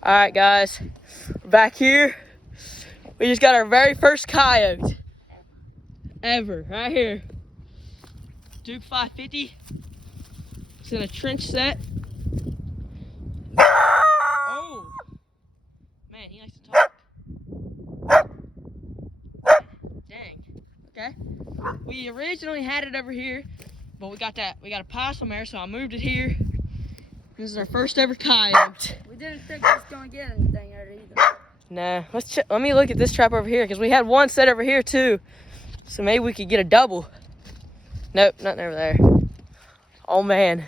All right, guys, we're back here. We just got our very first coyote ever, right here. Duke 550. It's in a trench set. Oh, man, he likes to talk. Dang. Okay. We originally had it over here, but we got a possum there, so I moved it here. This is our first ever coyote. We didn't think it was gonna get anything out of it either. Nah, let me look at this trap over here, because we had one set over here too. So maybe we could get a double. Nope, nothing over there. Oh man.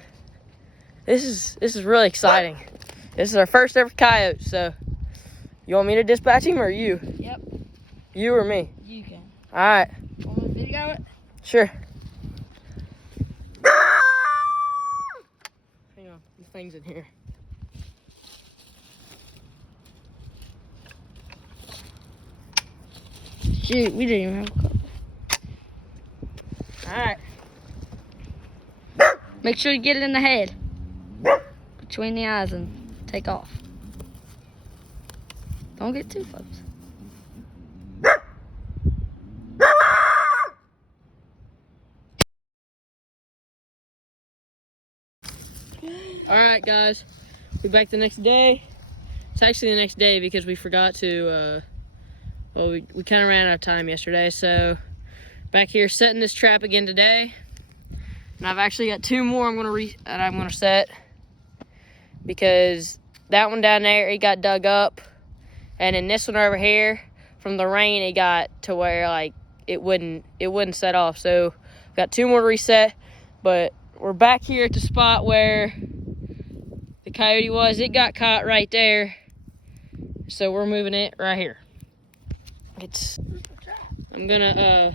This is really exciting. This is our first ever coyote, so you want me to dispatch him or you? Yep. You or me? You can. Alright. Want me to video it? Sure. Hang on, the thing's in here. Shoot, we didn't even have a couple. Alright. Make sure you get it in the head. Between the eyes and take off. Don't get too close. Alright guys, we're back the next day. It's actually the next day because we forgot to, we kind of ran out of time yesterday. So back here setting this trap again today. And I've actually got two more I'm gonna set, because that one down there, it got dug up. And then this one over here, from the rain, it got to where like it wouldn't set off. So we've got two more to reset, but we're back here at the spot where the coyote was. It got caught right there, so we're moving it right here. It's gonna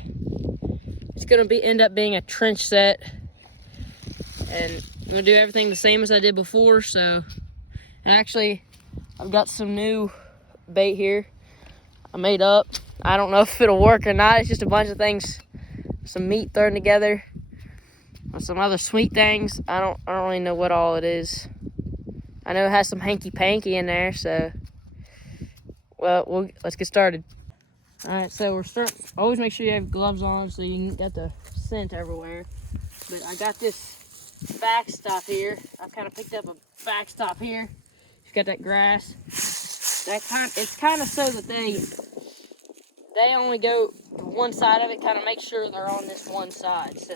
end up being a trench set, and I'm gonna do everything the same as I did before. So, and actually, I've got some new bait here I made up. I don't know if it'll work or not. It's just a bunch of things, some meat thrown together with some other sweet things. I don't really know what all it is. I know it has some hanky-panky in there, so let's get started. All right, so we're starting. Always make sure you have gloves on so you can get the scent everywhere. But I got this backstop here. I've kind of picked up a backstop here. It's got that grass. It's kind of so that they only go to one side of it. Kind of make sure they're on this one side. So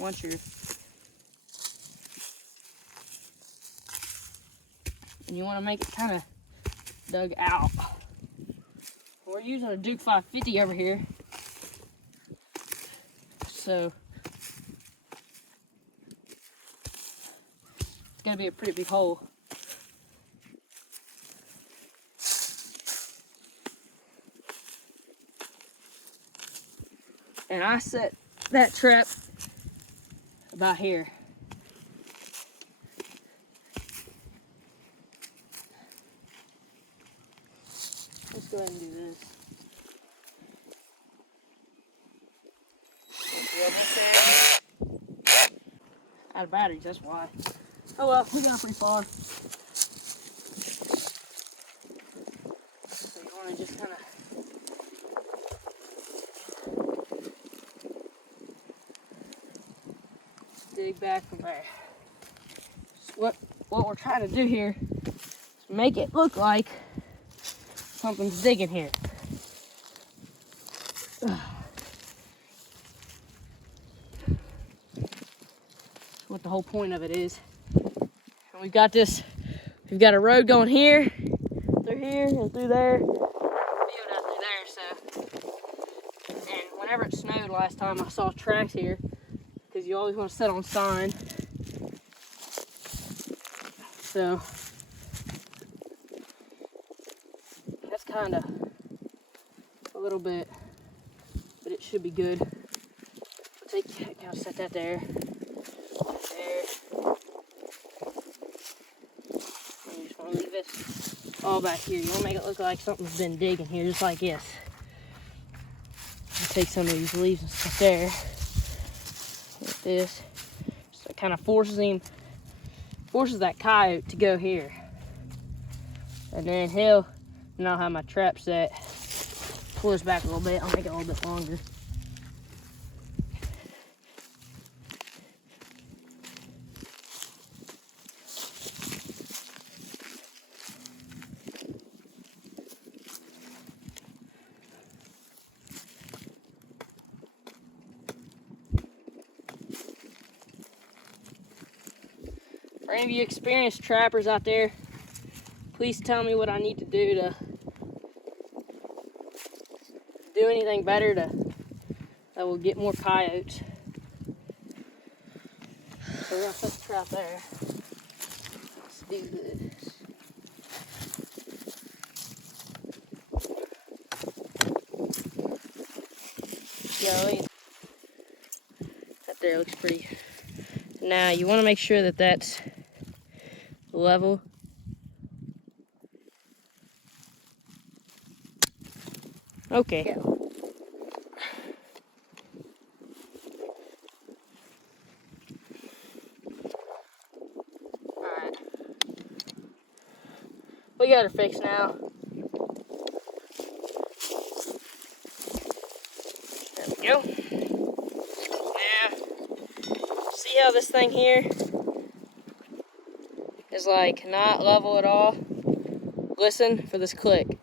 once you're, and you want to make it kind of dug out. We're using a Duke 550 over here, so it's gonna be a pretty big hole. And I set that trap about here. Let's go ahead and do this. Out of batteries, that's why. Oh well, we got pretty far. So you want to just kind of dig back from there. So what we're trying to do here is make it look like something's digging here. What the whole point of it is. And we've got a road going here, through here, and through there. Field out through there, so. And whenever it snowed last time, I saw tracks here, because you always want to set on sign. So that's kind of a little bit, but it should be good. I'll set that there. There. And you just want to leave this all back here. You want to make it look like something's been digging here, just like this. Take some of these leaves and stuff there. Like this. So it kind of forces that coyote to go here. And then he'll, and I'll have my trap set. Pull this back a little bit, I'll make it a little bit longer. For any of you experienced trappers out there, please tell me what I need to do anything better that will get more coyotes. So we're gonna set the trap there. Let's do this. Yeah, that there looks pretty. Now you want to make sure that that's level. Okay. Yeah. Alright. We got her fixed now. There we go. Now, see how this thing here is like not level at all? Listen for this click.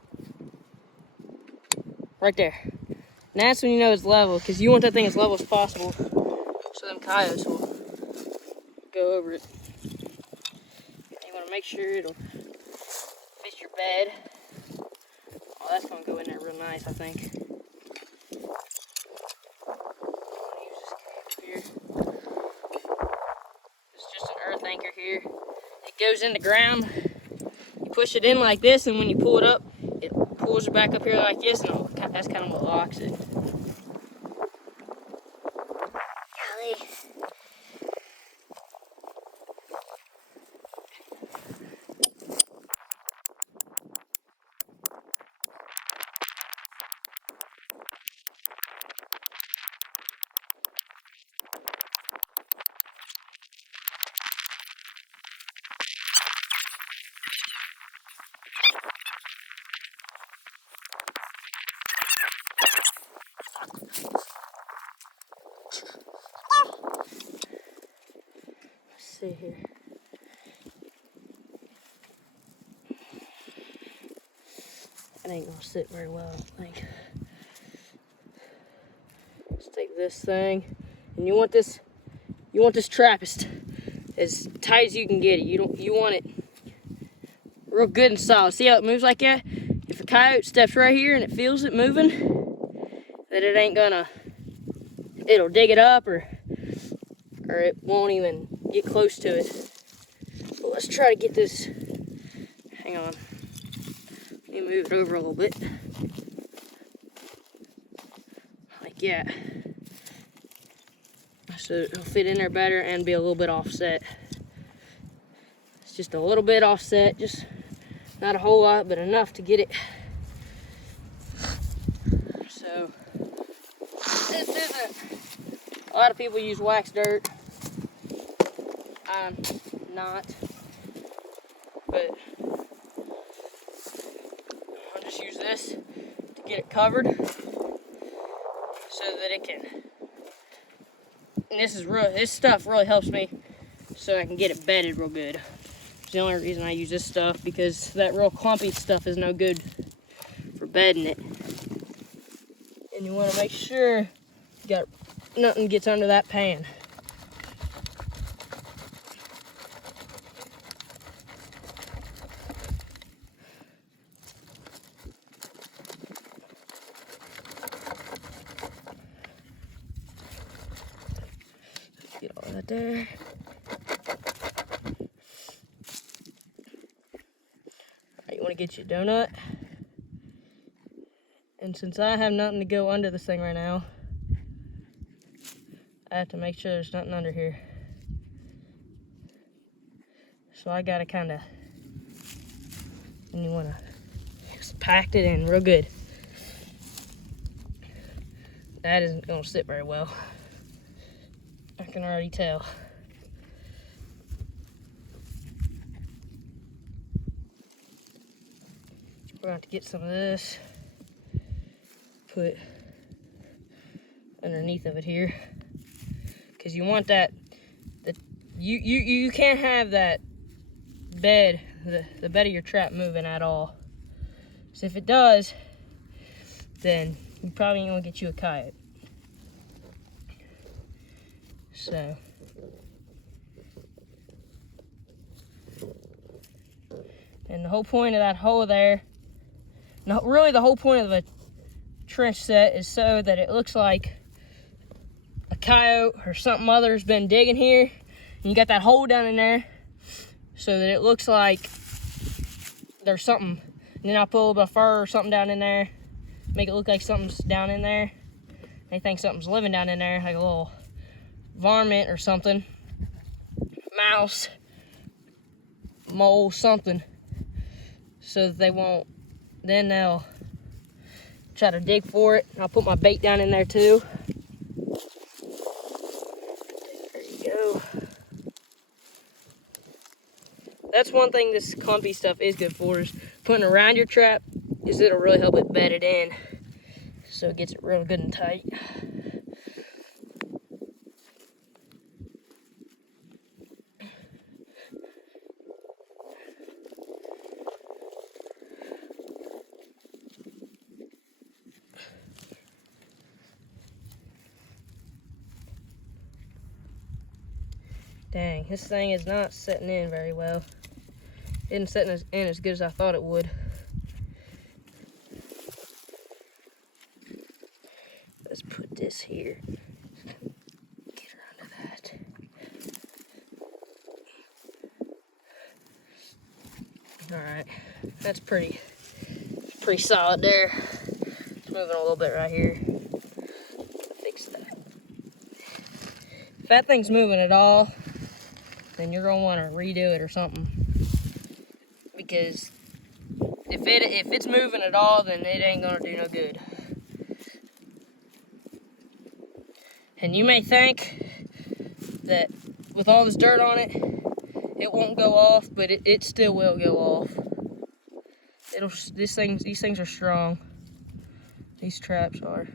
Right there. And that's when you know it's level, because you want that thing as level as possible so them coyotes will go over it. You want to make sure it'll fit your bed. Oh, that's going to go in there real nice, I think. Here. It's just an earth anchor here. It goes in the ground. You push it in like this, and when you pull it up, it pulls it back up here like this, and that's kind of what locks it. Golly. Let's see here. It ain't gonna sit very well, I don't think. Let's take this thing, and you want this trap as tight as you can get it. You want it real good and solid. See how it moves like that? If a coyote steps right here and it feels it moving, that it ain't gonna, it'll dig it up or it won't even get close to it. But let's try to get this, hang on. Let me move it over a little bit. Like that. So it'll fit in there better and be a little bit offset. It's just a little bit offset, just not a whole lot, but enough to get it. So this isn't, a lot of people use wax dirt. I'm not, but I'll just use this to get it covered so that it can, and this stuff really helps me so I can get it bedded real good. It's the only reason I use this stuff, because that real clumpy stuff is no good for bedding it. And you want to make sure you got nothing gets under that pan. Get all that there. You want to get your donut. And since I have nothing to go under this thing right now, I have to make sure there's nothing under here. So I gotta kinda, and you wanna just pack it in real good. That isn't gonna sit very well. I can already tell. we're going to get some of this, put underneath of it here, because you want that. You can't have that bed, the bed of your trap moving at all. So if it does, then you probably ain't gonna get you a coyote. So and the whole point of that hole there, no, really the whole point of the trench set is so that it looks like a coyote or something other's been digging here, and you got that hole down in there so that it looks like there's something. And then I'll put a little bit of fur or something down in there, make it look like something's down in there. They think something's living down in there, like a little varmint or something, mouse, mole, something, so that they won't, then they'll try to dig for it. I'll put my bait down in there too. There you go. That's one thing this clumpy stuff is good for, is putting around your trap, is it'll really help it bed it in, so it gets it real good and tight. Dang, this thing is not setting in very well. It isn't setting in as good as I thought it would. Let's put this here. Get her under that. Alright, that's pretty solid there. It's moving a little bit right here. Fix that. If that thing's moving at all, then you're gonna want to redo it or something. Because if it's moving at all, then it ain't gonna do no good. And you may think that with all this dirt on it, it won't go off, but it still will go off. These things are strong. These traps are.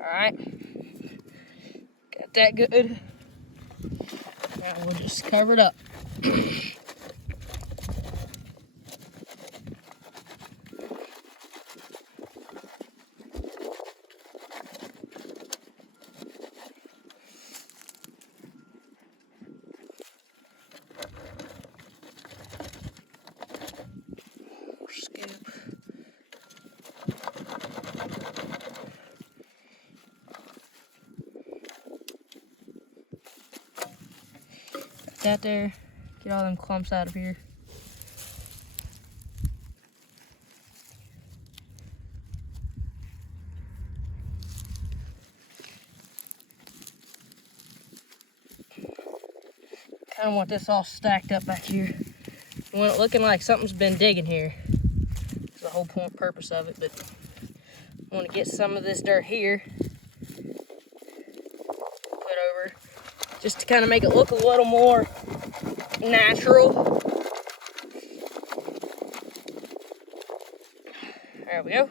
Alright. Got that good. Now we'll just cover it up. Scoop. Put that there. Get all them clumps out of here. Kind of want this all stacked up back here. I want it looking like something's been digging here. That's the whole purpose of it, but I want to get some of this dirt here, put over, just to kind of make it look a little more natural. There we go.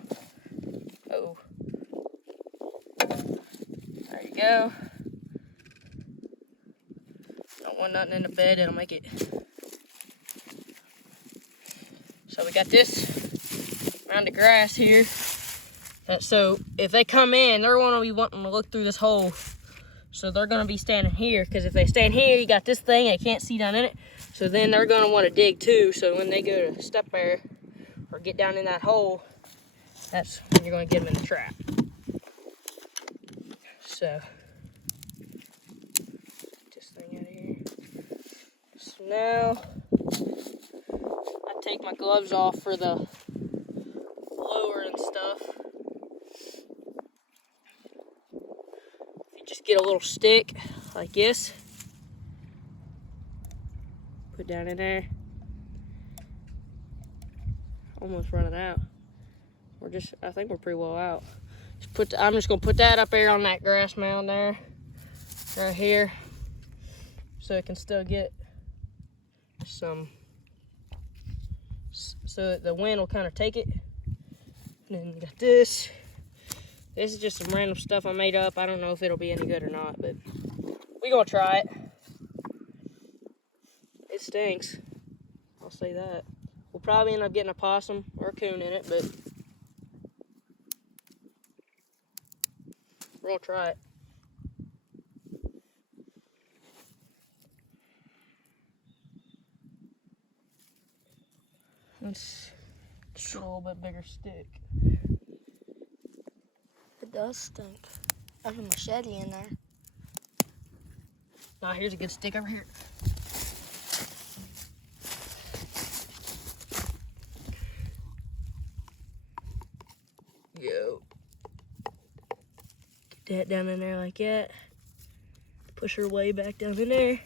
Oh, there you go. Don't want nothing in the bed, it'll make it. So we got this around the grass here. So if they come in, they're going to be wanting to look through this hole. So they're going to be standing here, because if they stand here, you got this thing, they can't see down in it. So then they're going to want to dig too. So when they go to step there or get down in that hole, that's when you're going to get them in the trap. So, get this thing out of here. So now, I take my gloves off for the blower and stuff. You just get a little stick like this, put down in there. Almost running out. I think we're pretty well out. I'm just gonna put that up there on that grass mound there, right here, so it can still get some so that the wind will kind of take it. And then we got this. This is just some random stuff I made up. I don't know if it'll be any good or not, but we're gonna try it. It stinks, I'll say that. We'll probably end up getting a possum or a coon in it, but we're gonna try it. Let's get a little bit bigger stick. It does stink. I have a machete in there. Nah, here's a good stick over here. Yo. Get that down in there like that. Push her way back down in there.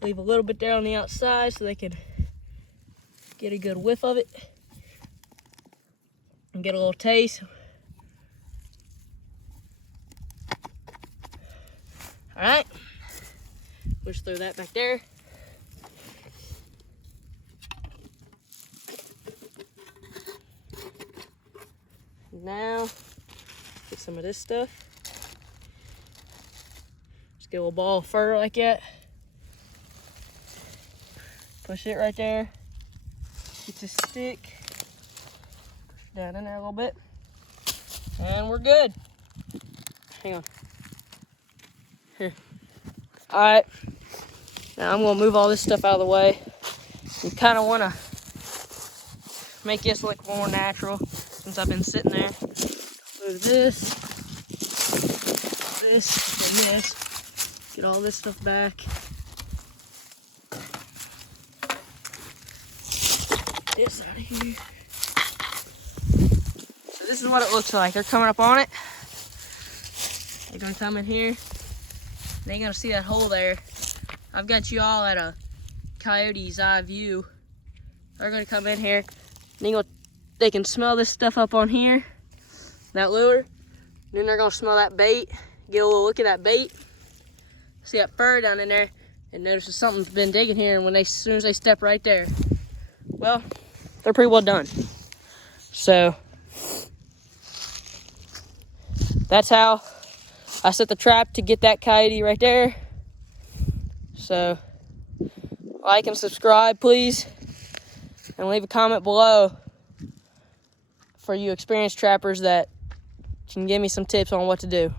Leave a little bit there on the outside so they can get a good whiff of it and get a little taste. All right, we'll just throw that back there. Now, get some of this stuff. Just get a little ball of fur like that. Push it right there. Get the stick. Push it down in there a little bit. And we're good. Hang on. Here. All right. Now I'm gonna move all this stuff out of the way. You kind of wanna make this look more natural since I've been sitting there. Move this, and this. Get all this stuff back. This out of here. So this is what it looks like. They're coming up on it. They're gonna come in here. They're gonna see that hole there. I've got you all at a coyote's eye view. They're gonna come in here. They can smell this stuff up on here, that lure. Then they're gonna smell that bait. Get a little look at that bait. See that fur down in there, and notice that something's been digging here. And as soon as they step right there, well, they're pretty well done. So that's how I set the trap to get that coyote right there. So like and subscribe, please, and leave a comment below for you experienced trappers that can give me some tips on what to do.